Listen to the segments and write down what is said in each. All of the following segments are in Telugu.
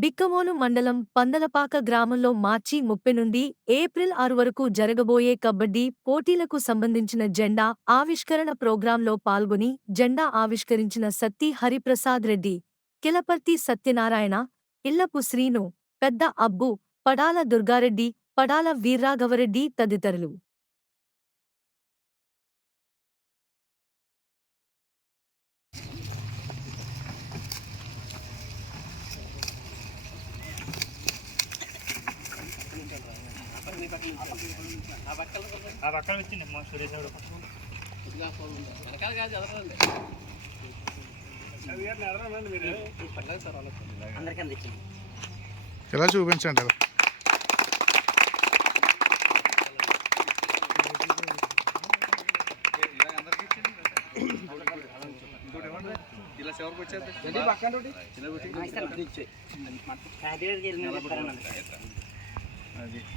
బిక్కమోలు మండలం పందలపాక గ్రామంలో మార్చి ముప్పై నుండి ఏప్రిల్ ఆరు వరకు జరగబోయే కబడ్డీ పోటీలకు సంబంధించిన జెండా ఆవిష్కరణ ప్రోగ్రాంలో పాల్గొని జెండా ఆవిష్కరించిన సత్తి హరిప్రసాద్ రెడ్డి కిలపర్తి సత్యనారాయణ ఇల్లపు శ్రీను పెద్ద అబ్బు పడాల దుర్గారెడ్డి పడాల వీర్రాఘవరెడ్డి తదితరులు. ఆ పక్కన వచ్చింది మా సురేష్ గారు. ఇలా చూపించండి? అలా ఇలా చివరికి వచ్చేది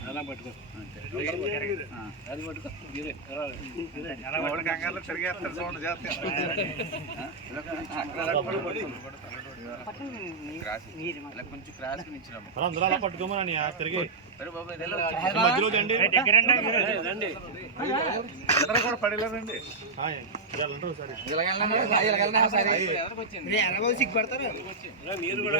అలా పట్టుకో. అది పట్టుకో. కంగారులో తిరిగేస్తారు. ఇలా కొంచెం క్రాస్ ఇచ్చినాము పట్టుకోమని తిరిగి. మీరు కూడా